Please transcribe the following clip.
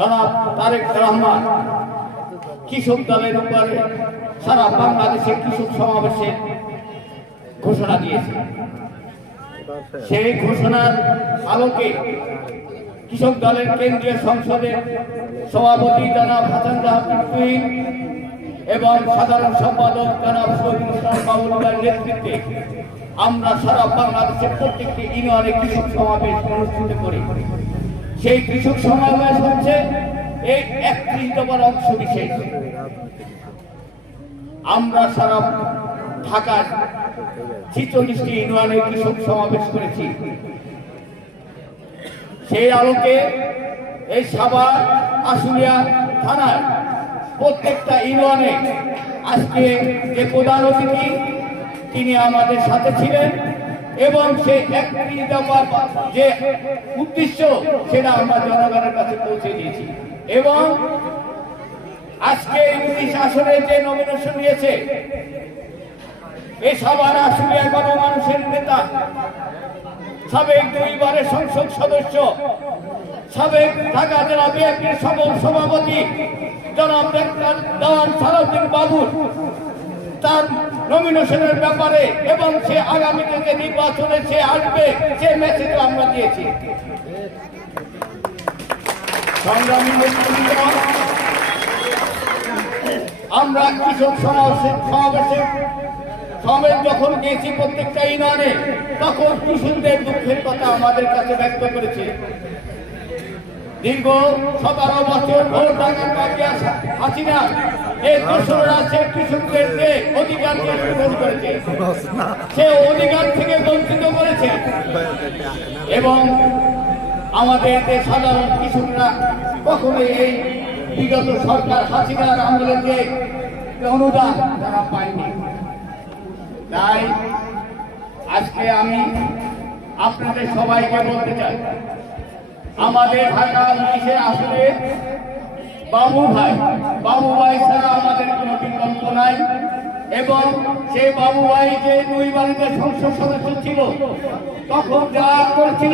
জনাব তারেক রহমান কৃষক দলের উপরে সারা বাংলাদেশে কৃষক সমাবেশের ঘোষণা দিয়েছে। সেই ঘোষণার আলোকে কৃষক দলের কেন্দ্রীয় সংসদের সভাপতি জনাব হাসান জাহাঙ্গীর তুহিন এবং সাধারণ সম্পাদক জনাব শহীদুল ইসলাম বাবুলুর নেতৃত্বে আমরা সারা বাংলাদেশের প্রত্যেকটি ইউনিয়নে কৃষক সমাবেশ অনুষ্ঠিত করি। সেই কৃষক সমাবেশ হচ্ছে এই 31 দফার অংশ বিশেষ। আমরা সারা ঢাকার 46টি ইউনিয়নে কৃষক সমাবেশ করেছি। সেই আলোকে এই সাভার আশুলিয়া থানার প্রত্যেকটা ইউনিয়নে আজকে যে প্রধান অতিথি তিনি আমাদের সাথে ছিলেন এবং সেই 31 দফার যে উদ্দেশ্য সেটা আমরা জনগণের কাছে পৌঁছে দিয়েছি। এবং আজকে 19 আসনে যে নমিনেশন নিয়েছে এই সাভার আশুলিয়া গণমানুষের নেতা, সাবেক 2 বারের সংসদ সদস্য, সাবেক ঢাকা জেলা বিএনপির সভাপতি জনাব ডাক্তার দেওয়ান সালাউদ্দিন বাবুল তার নমিনেশনের ব্যাপারে এবং সে আগামীতে যে নির্বাচনে সে আসবে সে মেসেজ আমরা দিয়েছি। সংগ্রামী নেতৃবৃন্দ, আমরা কৃষক সমাবেশ যখন গিয়েছি প্রত্যেকটা ইউনিয়নে তখন কৃষকদের দুঃখের কথা আমাদের কাছে ব্যক্ত করেছে। দীর্ঘ 17 বছর ভোট ডাকার কাজে হাসিনা এই দোসররা সে কৃষকদেরকে অধিকার গ্রহণ করেছে, সে অধিকার থেকে বঞ্চিত করেছে এবং আমাদের দেশ সাধারণ কৃষকরা কখনোই এই বিগত সরকার হাসিনার আমলে যে অনুদান তারা পায়নি। তাই আজকে আমি আপনাদের সবাইকে বলতে চাই, আমাদের ঢাকা 19 আসলে বাবু ভাই ছাড়া আমাদের কোনো বিকল্প নাই। এবং সেই বাবু ভাই যে 2 বারের সংসদ সদস্য ছিল তখন যা করেছিল